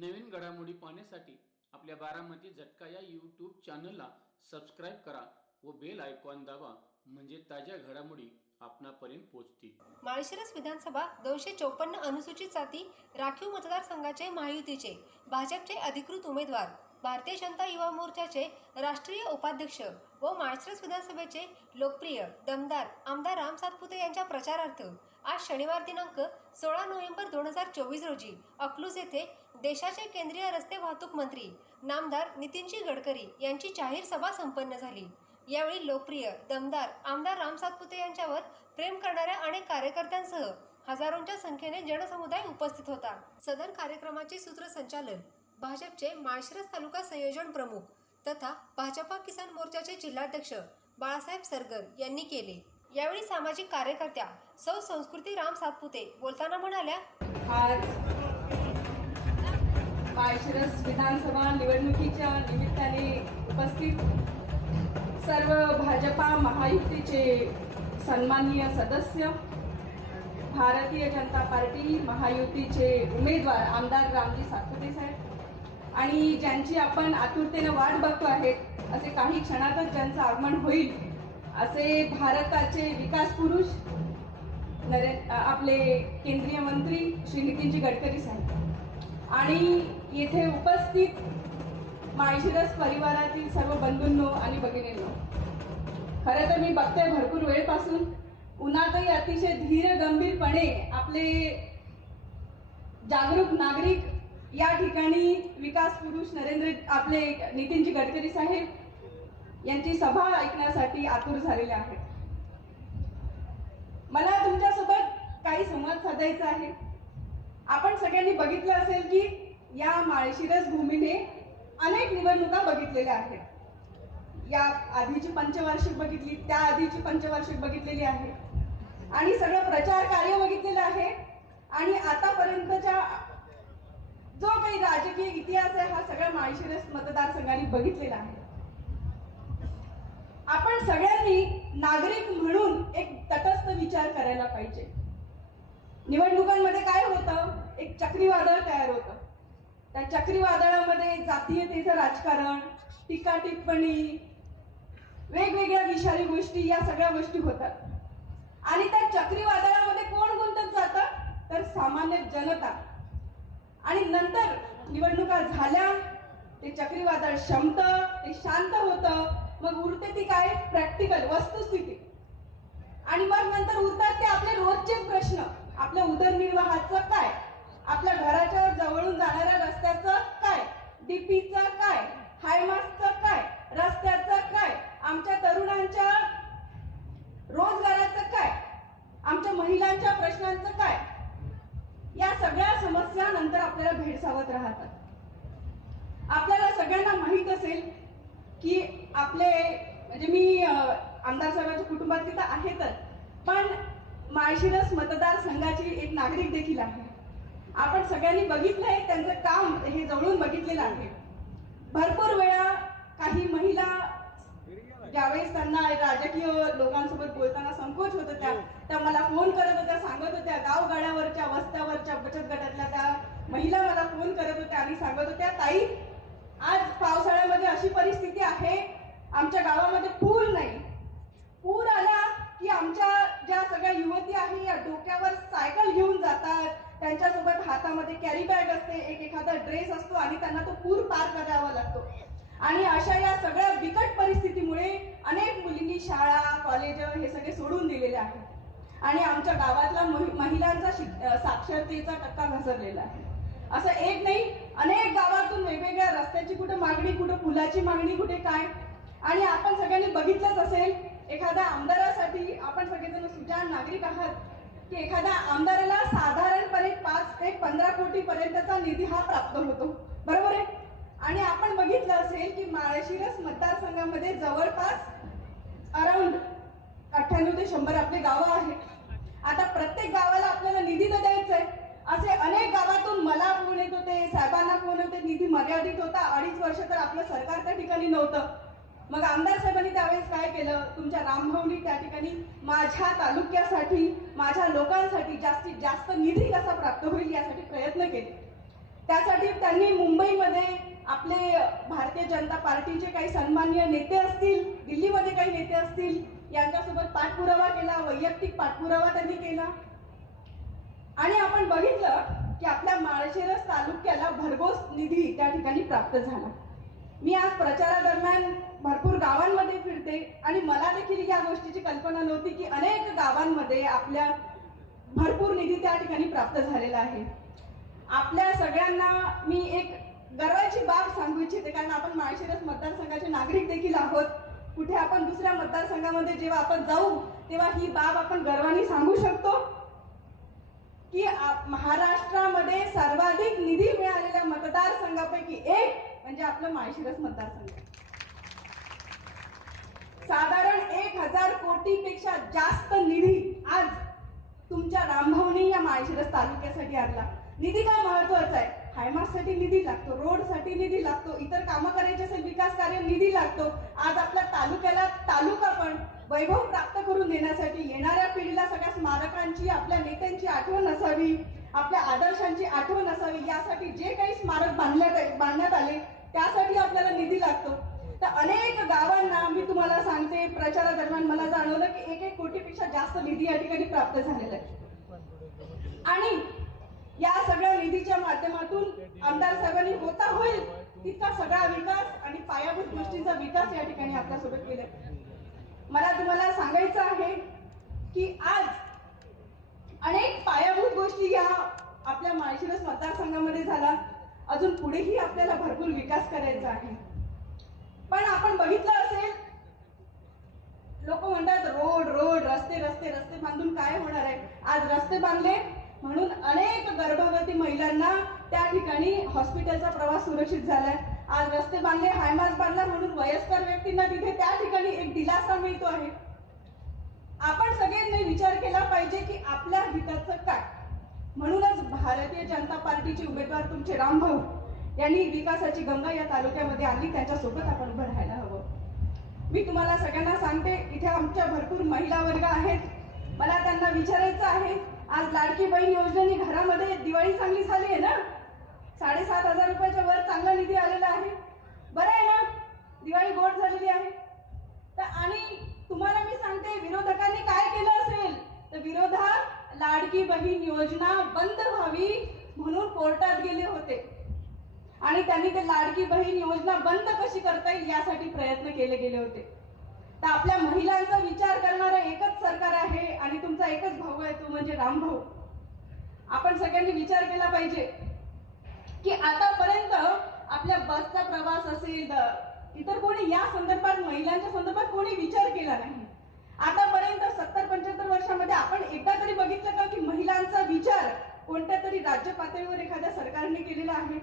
नवीन घडामोडी पाहण्यासाठी आपल्या बारामती झटका या यूट्यूब चॅनलला सबस्क्राईब करा व बेल आयकॉन दाबा, म्हणजे ताज्या घडामोडी आपणापर्यंत पोहोचतील. माळशिरस विधानसभा 254 अनुसूचित जाती राखीव मतदारसंघाचे महायुतीचे भाजपचे अधिकृत उमेदवार, भारतीय जनता युवा मोर्चाचे राष्ट्रीय उपाध्यक्ष व माळशिरस विधानसभेचे लोकप्रिय दमदार आमदार राम सातपुते यांच्या प्रचारार्थ आज शनिवार दिनांक 16 नोव्हेंबर 2024 रोजी अकलूज येथे देशाचे केंद्रीय रस्ते वाहतूक मंत्री नामदार नितीनजी गडकरी यांची जाहीर सभा संपन्न झाली. यावेळी लोकप्रिय दमदार आमदार राम सातपुते यांच्यावर प्रेम करणाऱ्या अनेक कार्यकर्त्यांसह हजारोंच्या संख्येने जनसमुदाय उपस्थित होता. सदर कार्यक्रमाचे सूत्रसंचालन भाजपचे माळशिरस तालुका संयोजन प्रमुख तथा भाजपा किसान मोर्चाचे जिल्हाध्यक्ष बाळासाहेब सरगर यांनी केले. यावेळी सामाजिक कार्यकर्त्या सौ संस्कृती राम सातपुते बोलताना म्हणाल्या, आज माळशिरस विधानसभा निवडणुकीच्या निमित्ताने उपस्थित सर्व भाजपा महायुतीचे सन्माननीय सदस्य, भारतीय जनता पार्टी महायुतीचे उमेदवार आमदार रामजी सातपुते साहेब आणि ज्यांची आपण आतुरतेने वाट बघतो आहेत, असे काही क्षणातच ज्यांचं आगमन होईल असे भारताचे विकास पुरुष आपले केंद्रीय मंत्री श्री नितीनजी गडकरी साहेब आणि येथे उपस्थित माळशिरस परिवारातील सर्व बंधूंनो आणि भगिनींनो, खरं तर मी बघते भरपूर वेळपासून उन्हातही अतिशय धीर गंभीरपणे आपले जागरूक नागरिक या ठिकाणी विकास पुरुष आपले नितीनजी गडकरी साहेब यांची सभा ऐकण्यासाठी आतुर झालेले आहेत. मला तुमच्यासोबत काही संवाद साधायचा आहे. आपण सगळ्यांनी बघितलं असेल की या माळशिरस भूमीने अनेक निवडणुका बघितलेल्या आहेत. या आधीची पंचवार्षिक बघितली, त्या आधीची पंचवार्षिक बघितलेली आहे आणि सगळं प्रचार कार्य बघितलेलं आहे आणि आतापर्यंतच्या जो काही राजकीय इतिहास आहे हा सगळ्या माळशिरस मतदारसंघाने बघितलेला आहे. आपण सगळ्यांनी नागरिक म्हणून एक तटस्थ विचार करायला पाहिजे. निवडणुकांमध्ये काय होतं, एक चक्रीवादळ तयार होतं. त्या चक्रीवादळामध्ये जातीयतेचं राजकारण, टीका टिप्पणी, वेगवेगळ्या विषारी गोष्टी, या सगळ्या गोष्टी होतात आणि त्या चक्रीवादळामध्ये कोण गुंतत जातं तर सामान्य जनता. आणि नंतर निवडणुका झाल्या, ते चक्रीवादळ शमतं, ते शांत होतं, मग उरते ती काय प्रॅक्टिकल वस्तुस्थिती आणि मग नंतर उरतात ते आपले रोजचे प्रश्न. आपल्या उदरनिर्वाहाचं काय, आपल्या घराच्या जवळून जाणाऱ्या रस्त्याचं काय, डीपीचं काय, हायमासचं काय, रस्त्याचं काय, आमच्या तरुणांच्या रोजगाराचं काय, आमच्या महिलांच्या प्रश्नांचं काय, या सगळ्या समस्या नंतर आपल्याला भेडसावत राहतात. आपल्याला सगळ्यांना माहित असेल की आपले म्हणजे मी आमदार साहेबांच्या कुटुंबातली तर आहेतच, पण माळशिरस मतदारसंघाची एक नागरिक देखील आहे. आपण सगळ्यांनी बघितलंय त्यांचं काम, हे जवळून बघितलेलं आहे. भरपूर वेळा काही महिला ज्यावेळेस त्यांना राजकीय लोकांसोबत बोलताना संकोच होत होत्या, त्या मला फोन करत होत्या, सांगत होत्या, गावगाड्यावरच्या वस्त्यावरच्या बचत गटातल्या त्या महिला मला फोन करत होत्या आणि सांगत होत्या, ताई आज पावसाळ्यामध्ये अशी परिस्थिती आहे, आमच्या गावामध्ये पूल नाही, पूर आला की आमच्या ज्या सगळ्या युवती आहे या डोक्यावर सायकल घेऊन जातात, त्यांच्यासोबत हातामध्ये कॅरी बॅग असते, एखादा ड्रेस असतो आणि त्यांना तो पूर पार करावा लागतो. आणि अशा या सगळ्या बिकट परिस्थितीमुळे अनेक मुलींनी शाळा, कॉलेज हे सगळे सोडून दिलेले आहेत आणि आमच्या गावातल्या महिलांचा साक्षरतेचा टक्का घसरलेला आहे. असं एक नाही, अनेक गावातून वेगवेगळ्या रस्त्याची कुठे मागणी, कुठे पुलाची मागणी, कुठे काय. आणि आपण सगळ्यांनी बघितलंच असेल, एखाद्या आमदारासाठी आपण सगळेजण सुजाण नागरिक आहात की एखाद्या आमदाराला साधारणपणे 5 ते 15 कोटी पर्यंतचा निधी हा प्राप्त होतो, बरोबर आहे. आणि आपण बघितलं असेल की माळशिरस मतदारसंघामध्ये जवळपास अराउंड 98 ते 100 आपले गावं आहेत. आता प्रत्येक गावाला आपल्याला निधी तर द्यायचा आहे. असे अनेक गावातून मला फोन येत होते, साहेबांना फोन होते, निधी मर्यादित होता, 2.5 वर्ष तर आपलं सरकार त्या ठिकाणी नव्हतं. मग आमदार साहेबांनी त्यावेळेस काय केलं, तुमच्या रामभाऊनी त्या ठिकाणी माझ्या तालुक्यासाठी, माझ्या लोकांसाठी जास्तीत जास्त निधी कसा प्राप्त होईल यासाठी प्रयत्न केले. त्यासाठी त्यांनी मुंबईमध्ये आपले भारतीय जनता पार्टीचे काही सन्माननीय नेते असतील, दिल्लीमध्ये काही नेते असतील, यांच्यासोबत पाठपुरावा केला, वैयक्तिक पाठपुरावा त्यांनी केला. आणि आपण बघितलं की आपल्या माळशिरस तालुक्याला भरघोस निधी त्या ठिकाणी प्राप्त झाला. मी आज प्रचारादरम्यान भरपूर गावांमध्ये फिरते आणि मला देखील या गोष्टीची कल्पना नव्हती की अनेक गावांमध्ये आपल्या भरपूर निधी त्या ठिकाणी प्राप्त झालेला आहे. आपल्या सगळ्यांना मी एक गर्वाची बाब सांगू इच्छिते, कारण आपण माळशिरस मतदारसंघाचे नागरिक देखील आहोत. कुठे आपण दुसऱ्या मतदारसंघामध्ये जेव्हा आपण जाऊ तेव्हा ही बाब आपण गर्वाने सांगू शकतो की महाराष्ट्रामध्ये सर्वाधिक निधी मिळालेल्या मतदारसंघापैकी एक म्हणजे आपलं माळशिरस मतदारसंघ. साधारण 1000 कोटीपेक्षा जास्त निधी आज तुमच्या रामभाऊनी या माळशिरस तालुक्यासाठी आणला. निधी काय महत्वाचा आहे? हायमाससाठी निधी लागतो, रोडसाठी निधी लागतो, इतर कामं करायचे असेल विकास कार्य निधी लागतो. आज आपल्या तालुक्याला तालुका पण वैभव प्राप्त करून देण्यासाठी येणाऱ्या पिढीला सगळ्या स्मारकांची, आपल्या नेत्यांची आठवण असावी, आपल्या आदर्शांची आठवण असावी, यासाठी जे काही स्मारक बांधण्यात आले त्यासाठी आपल्याला निधी लागतो. तर अनेक गावांना मी तुम्हाला सांगते, प्रचारादरम्यान मला जाणवलं की 1 कोटीपेक्षा जास्त निधी या ठिकाणी प्राप्त झालेला आहे. आणि या सगळ्या निधीच्या माध्यमातून आमदार साहेबांनी होता होईल तितका सगळा विकास आणि पायाभूत गोष्टींचा विकास या ठिकाणी आपल्यासोबत केलाय. मला तुम्हाला सांगायचं आहे की आज अनेक पायाभूत गोष्टी या आपल्या माळशिरस मतदारसंघामध्ये झाला. अजून पुढेही आपल्याला भरपूर विकास करायचा आहे. पण आपण बघितलं असेल, लोक म्हणतात रोड रोड रस्ते रस्ते रस्ते बांधून काय होणार आहे. आज रस्ते बांधले म्हणून अनेक गर्भवती महिलांना त्या ठिकाणी हॉस्पिटलचा प्रवास सुरक्षित झालाय. आज रस्ते बांधले, हायमास बांधला म्हणून वयस्कर व्यक्तींना तिथे त्या ठिकाणी एक दिलासा मिळतो आहे. आपण सगळ्यांनी विचार केला पाहिजे की आपल्या हिताचं काय. म्हणूनच भारतीय जनता पार्टीचे उमेदवार तुमचे रामभाऊ यांनी विकासाची गंगा या तालुक्यामध्ये आणली. त्यांच्यासोबत आपण उभं राहायला हवं. मी तुम्हाला सगळ्यांना सांगते, इथे आमच्या भरपूर महिला वर्ग आहेत. मला त्यांना विचारायचं आहे, आज लाडकी बहीण योजनेने घरामध्ये दिवाळी चांगली झाली आहे ना? 7,500 रुपयाच्या वर चांगला निधी आलेला आहे. बरं आहे ना? दिवाळी गोड झालेली आहे. तर आणि तुम्हाला मी सांगते, विरोधकांनी काय केलं असेल तर विरोधात लाडकी बहीण योजना बंद व्हावी म्हणून कोर्टात गेले होते आणि त्यांनी ते लाडकी बहीण योजना बंद कशी करता येईल यासाठी प्रयत्न केले गेले होते. तर आपल्या महिलांचा विचार करणारं एकच सरकार आहे आणि तुमचा एकच भाऊ आहे, तो म्हणजे रामभाऊ. आपण सगळ्यांनी विचार केला पाहिजे की आतापर्यंत आपल्या बसचा प्रवास असेल, इतर कोणी या संदर्भात महिलांच्या संदर्भात कोणी विचार केला नाही. आतापर्यंत 70-75 वर्षामध्ये आपण एकदा तरी बघितलं का की महिलांचा विचार कोणत्या तरी राज्य पातळीवर एखाद्या सरकारने केलेला आहे?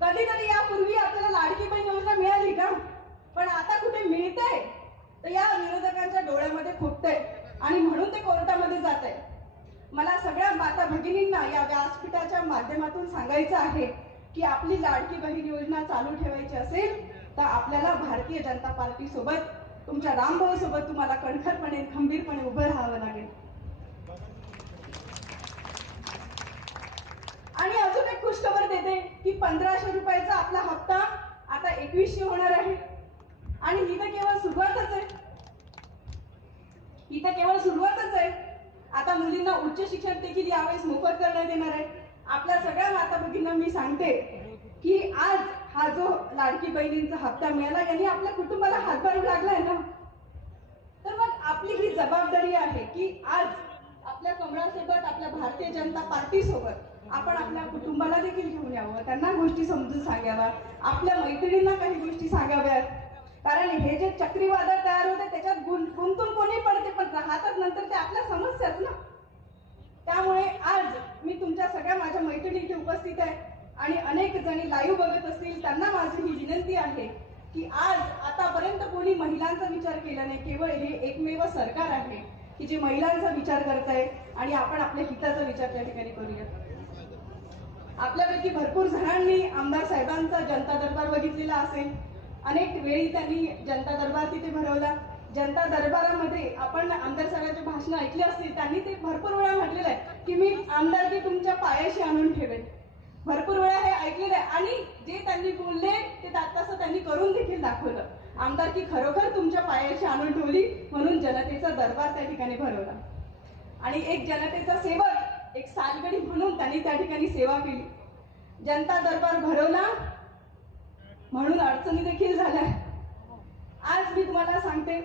कधीतरी यापूर्वी आपल्याला लाडकी बहीण योजना मिळाली का? पण आता कुठे मिळते तर या विरोधकांच्या डोळ्यामध्ये खुपतंय आणि म्हणून ते कोर्टामध्ये जात आहे. मला सगळ्या माता भगिनींना या व्यासपीठाच्या माध्यमातून सांगायचं आहे की आपली लाडकी बहीण योजना चालू ठेवायची असेल तर आपल्याला भारतीय जनता पार्टी सोबत, तुमच्या रामभाऊ सोबत तुम्हाला कणखरपणे खंबीरपणे उभं राहावं लागेल. आणि अजून एक खुशखबर देते की 1500 रुपयाचा आपला हप्ता आता 2100 होणार आहे. आणि ही तर केवळ सुरुवातच आहे. ही तर केवळ सुरुवातच आहे. आता मुलींना उच्च शिक्षण देखील यावेळेस मोफत करण्यात येणार आहे. आपल्या सगळ्या माता भगिनींना मी सांगते की आज हा जो लाडकी बहिणींचा हप्ता मिळाला यांनी आपल्या कुटुंबाला हातभार लागलाय ना, तर मग आपली ही जबाबदारी आहे की आज आपल्या कमळासोबत, आपल्या भारतीय जनता पार्टी सोबत आपण आपल्या कुटुंबाला देखील घेऊन यावं, त्यांना गोष्टी समजून सांगाव्या, आपल्या मैत्रिणींना काही गोष्टी सांगाव्यात. कारण हे जे चक्रीवादळ तयार होते त्याच्यात गुंतून कोणी पडते, पण राहतात नंतर ते आपल्या समस्याच ना. त्यामुळे आज मी तुमच्या सगळ्या माझ्या मैत्रिणी इथे उपस्थित आहे आणि अनेक जणी लाईव्ह बघत असतील, त्यांना माझी ही विनंती आहे की आज आतापर्यंत कोणी महिलांचा विचार केला नाही. केवळ हे एकमेव सरकार आहे की जे महिलांचा विचार करत आहे आणि आपण आपल्या हिताचा विचार त्या ठिकाणी करूया. आपल्यापैकी भरपूर जणांनी आमदार साहेबांचा जनता दरबार बघितलेला असेल. अनेक वेळी त्यांनी जनता दरबार तिथे भरवला. जनता दरबारामध्ये आपण आमदार साहेबांचे भाषण ऐकले असतील. त्यांनी ते भरपूर वेळा म्हटलेलं आहे की मी आमदारकी तुमच्या पायाशी आणून ठेवेन. भरपूर वेळा हे ऐकलेलं आहे आणि जे त्यांनी बोलले ते तसं त्यांनी करून देखील दाखवलं. आमदारकी खरोखर तुमच्या पायाशी आणून ठेवली म्हणून जनतेचा दरबार त्या ठिकाणी भरवला आणि एक जनतेचा सेवक, एक सालगडी म्हणून त्यांनी त्या ठिकाणी सेवा केली. जनता दरबार भरवला म्हणून अडचणी देखील झाल्या. आज मी तुम्हाला सांगते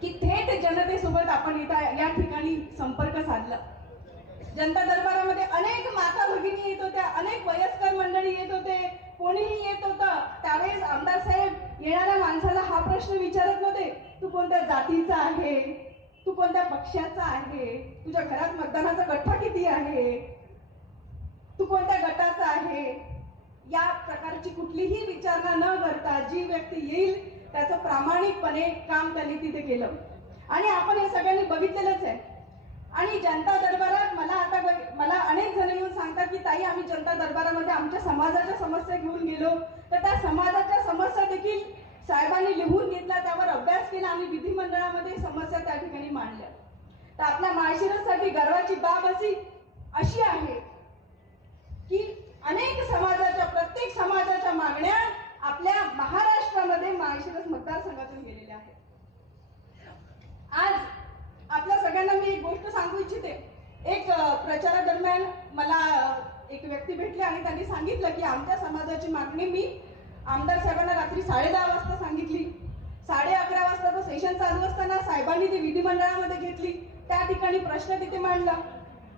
की थेट जनतेसोबत आपण इथं या ठिकाणी संपर्क साधला. जनता दरबारामध्ये अनेक माता भगिनी येत होत्या, अनेक वयस्कर मंडळी येत होते, कोणीही येत होतं. त्यावेळेस आमदार साहेब येणाऱ्या माणसाला हा प्रश्न विचारत नव्हते, तू कोणत्या जातीचा आहे, तू कोणत्या पक्षाचा आहे, तुझ्या घरात मतदानाचा गठ्ठा किती आहे, तू कोणत्या गटाचा आहे. या प्रकारची कुठलीही विचारणा न करता जी व्यक्ती येईल त्याचं प्रामाणिकपणे काम त्यांनी तिथे केलं आणि आपण हे सगळ्यांनी बघितलेलंच आहे. आणि जनता दरबारात मला अनेक जण येऊन सांगतात की ताई आम्ही जनता दरबारामध्ये आमच्या समाजाच्या समस्या घेऊन गेलो, तर त्या समाजाच्या समस्या देखील साहेबांनी लिहून घेतला, त्यावर अभ्यास केला आणि विधिमंडळामध्ये समस्या त्या ठिकाणी मांडल्या. तर आपल्या माळशिरससाठी गर्वाची बाब अशी आहे की अनेक समाजाच्या, प्रत्येक समाजाच्या मागण्या आपल्या महाराष्ट्रामध्ये माळशिरस मतदारसंघातून गेलेल्या आहेत. आज आपल्या सगळ्यांना मी एक गोष्ट सांगू इच्छिते. एक प्रचारादरम्यान मला एक व्यक्ती भेटली आणि त्यांनी सांगितलं की आमच्या समाजाची मागणी मी आमदार साहेबांना रात्री 10:30 वाजता सांगितली. 11:30 वाजता तो सेशन चालू असताना साहेबांनी ती विधिमंडळामध्ये घेतली, त्या ठिकाणी प्रश्न तिथे मांडला.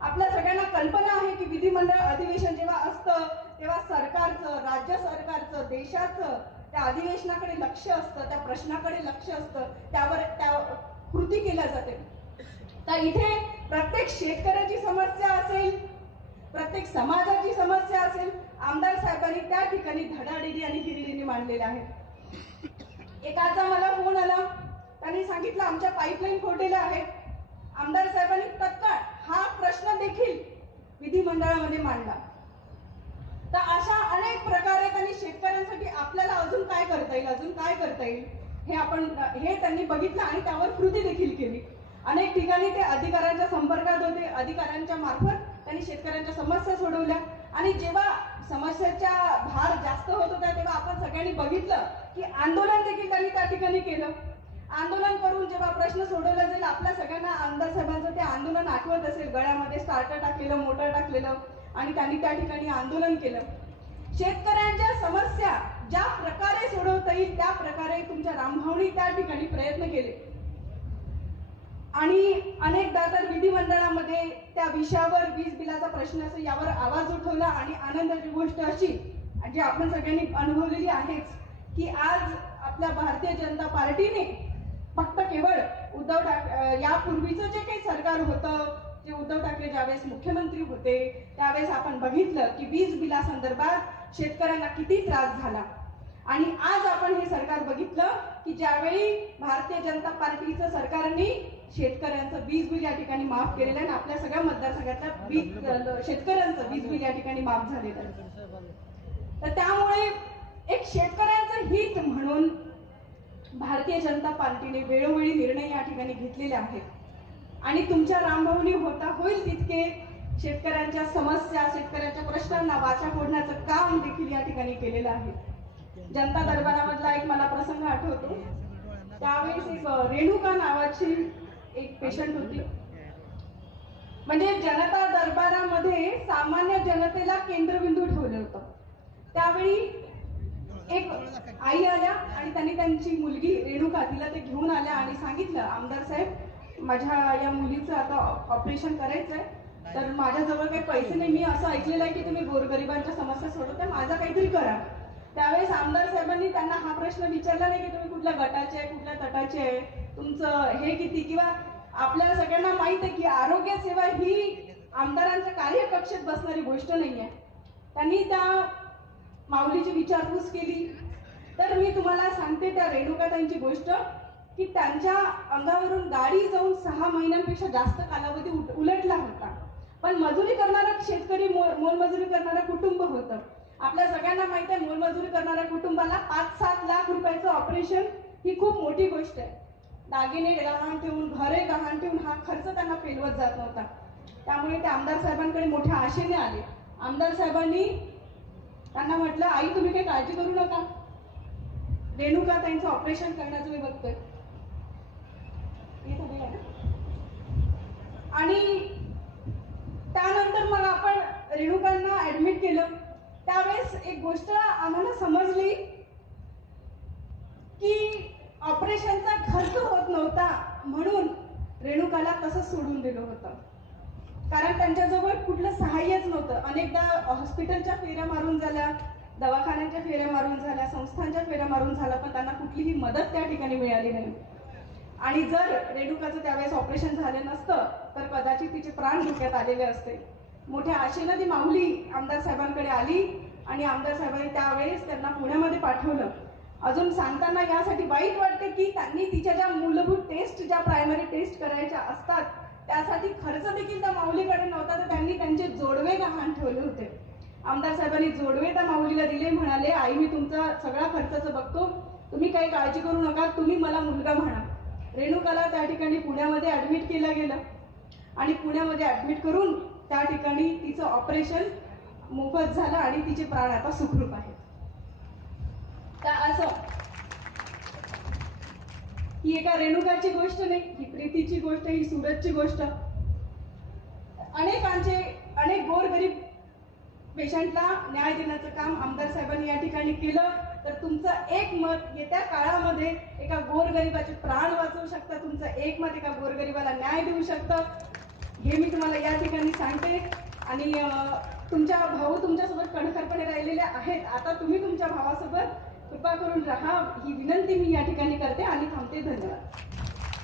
आपल्या सगळ्यांना कल्पना आहे की विधिमंडळ अधिवेशन जेव्हा असतं तेव्हा सरकारचं, राज्य सरकारचं, देशाचं त्या अधिवेशनाकडे लक्ष असतं, त्या प्रश्नाकडे लक्ष असतं, त्या कृती केल्या जाते. तर इथे प्रत्येक शेतकऱ्याची समस्या असेल, प्रत्येक समाजाची समस्या असेल, आमदार साहेबांनी त्या ठिकाणी धडाडीने आणि हिरिरीने मांडलेले आहेत. एकाचा मला फोन आला, त्यांनी सांगितलं आमच्या पाईपलाईन फोडलेल्या आहेत. आमदार साहेबांनी तत्काळ हा प्रश्न देखील विधिमंडळामध्ये मांडला. तर अशा अनेक प्रकारे त्यांनी शेतकऱ्यांसाठी आपल्याला अजून काय करता येईल हे त्यांनी बघितलं आणि त्यावर कृती देखील केली. अनेक ठिकाणी ते अधिकाऱ्यांच्या संपर्कात होते, अधिकाऱ्यांच्या मार्फत त्यांनी शेतकऱ्यांच्या समस्या सोडवल्या आणि जेव्हा समस्याचा भार जास्त होत होता तेव्हा आपण सगळ्यांनी बघितलं की आंदोलन देखील त्यांनी त्या ठिकाणी केलं. आंदोलन करून जेव्हा प्रश्न सोडवला जाईल, आपल्या सगळ्यांना आमदार साहेबांचं ते आंदोलन आठवत असेल, गळ्यामध्ये स्टार्टर टाकलेलं, मोटर टाकलेलं आणि त्यांनी त्या ठिकाणी आंदोलन केलं. शेतकऱ्यांच्या समस्या ज्या प्रकारे सोडवता येईल त्या प्रकारे तुमच्या रामभाऊनी त्या ठिकाणी प्रयत्न केले आणि अनेकदा तर विधिमंडळामध्ये त्या विषयावर, वीज बिलाचा प्रश्न असेल यावर आवाज उठवला. आणि आनंदाची गोष्ट अशी जी आपण सगळ्यांनी अनुभवलेली आहेच की आज आपल्या भारतीय जनता पार्टीने फक्त केवळ यापूर्वीचं जे काही सरकार होतं, जे उद्धव ठाकरे ज्यावेळेस मुख्यमंत्री होते त्यावेळेस आपण बघितलं की वीज बिलासंदर्भात शेतकऱ्यांना किती त्रास झाला. आणि आज आपण हे सरकार बघितलं की ज्यावेळी भारतीय जनता पार्टीचं सरकारने शेतकऱ्यांचं वीज बिल या ठिकाणी माफ केलेलं आहे आणि आपल्या सगळ्या मतदारसंघातल्या शेतकऱ्यांचं वीज बिल या ठिकाणी माफ झालेलं आहे. तर त्यामुळे एक शेतकऱ्यांचं हित म्हणून भारतीय जनता पार्टीने वेळोवेळी निर्णय या ठिकाणी घेतलेले आहेत आणि तुमच्या रामभाऊनी होईल तितके शेतकऱ्यांच्या समस्या, शेतकऱ्यांच्या प्रश्नांना वाचा फोडण्याचं काम देखील या ठिकाणी केलेलं आहे. जनता दरबारामधला एक मला प्रसंग आठवतो. त्यावेळेस एक रेणुका नावाची एक पेशंट होती. म्हणजे जनता दरबारामध्ये सामान्य जनतेला केंद्रबिंदू ठेवलं होतं. त्यावेळी एक आई आल्या आणि त्यांनी त्यांची मुलगी रेणुका तिला ते घेऊन आल्या आणि सांगितलं, आमदार साहेब माझ्या या मुलीचं आता ऑपरेशन करायचंय, तर माझ्याजवळ काही पैसे नाही, मी असं ऐकलेलं आहे की तुम्ही गोरगरिबांच्या समस्या सोडवता, माझा काहीतरी करा. त्यावेळेस आमदार साहेबांनी त्यांना हा प्रश्न विचारला नाही की तुम्ही कुठल्या गटाचे आहे, कुठल्या तटाचे आहे, तुमचं हे किती, किंवा आपल्या सगळ्यांना माहित आहे की आरोग्य सेवा ही आमदारांच्या कार्यकक्षेत बसणारी गोष्ट नाहीये. त्यांनी त्या माऊलीची विचारपूस केली. तर मी तुम्हाला सांगते त्या रेणुकाताईंची गोष्ट की त्यांच्या अंगावरून गाडी जाऊन 6 महिन्यांपेक्षा जास्त कालावधी उलटला होता, पण मजुरी करणारा शेतकरी, मोलमजुरी करणारा कुटुंब होतं. आपल्या सगळ्यांना माहित आहे मोलमजुरी करणाऱ्या कुटुंबाला 5-7 लाख रुपयाचं ऑपरेशन ही खूप मोठी गोष्ट आहे. दागिने गहाण ठेवून, घरे गहाण ठेवून हा खर्च त्यांना पेलवत जात नव्हता. त्यामुळे ते आमदार साहेबांकडे मोठ्या आशेने आले आमदार साहेबांनी त्यांना म्हटलं, आई तुम्ही काही काळजी करू नका, रेणुका त्यांचं ऑपरेशन करण्याचं मी बघतोय. आणि त्यानंतर मग आपण रेणुकांना ऍडमिट केलं. त्यावेळेस एक गोष्ट आम्हाला समजली की ऑपरेशनचा खर्च होत नव्हता म्हणून रेणुकाला तसंच सोडून दिलं होतं, कारण त्यांच्याजवळ कुठलं सहाय्यच नव्हतं. अनेकदा हॉस्पिटलच्या फेऱ्या मारून झाल्या, दवाखान्यांच्या फेऱ्या मारून झाल्या, संस्थांच्या फेऱ्या मारून झाल्या, पण त्यांना कुठलीही मदत त्या ठिकाणी मिळाली नाही. आणि जर रेणुकाचं त्यावेळेस ऑपरेशन झालं नसतं तर कदाचित तिचे प्राण धोक्यात आलेले असते. मोठ्या आशेनं ती माऊली आमदार साहेबांकडे आली आणि आमदार साहेबांनी त्यावेळेस त्यांना पुण्यामध्ये पाठवलं. अजून सांगताना यासाठी वाईट वाटते की त्यांनी तिच्या ज्या मूलभूत टेस्ट, ज्या प्रायमरी टेस्ट करायच्या असतात त्यासाठी खर्च देखील त्या माऊलीकडे नव्हता, तर त्यांनी त्यांचे जोडवे गहाण ठेवले होते. आमदार साहेबांनी जोडवे त्या माऊलीला दिले, म्हणाले, आई मी तुमचा सगळा खर्चाचं बघतो, तुम्ही काही काळजी करू नका, तुम्ही मला मुलगा म्हणा. रेणुकाला त्या ठिकाणी पुण्यामध्ये ऍडमिट केलं गेलं आणि पुण्यामध्ये ऍडमिट करून त्या ठिकाणी तिचं ऑपरेशन मोफत झालं आणि तिचे प्राण आता सुखरूप आहेत. असं ही एका रेणुकाची गोष्ट नाही, ही प्रीतीची गोष्ट, ही सूरजची गोष्ट. अनेक गोरगरीब पेशंटला न्याय देण्याचं काम आमदार साहेबांनी या ठिकाणी केलं. तर तुमचं एक मत येत्या काळामध्ये एका गोरगरिबाचे प्राण वाचवू शकतं, तुमचं एक मत एका गोरगरिबाला न्याय देऊ शकतं, हे मी तुम्हाला या ठिकाणी सांगते. आणि तुमच्या भाऊ तुमच्यासोबत कणखरपणे राहिलेले आहेत. आता तुम्ही तुमच्या भावासोबत कृपा करून राहा, ही विनंती मी या ठिकाणी करते आणि थांबते. धन्यवाद.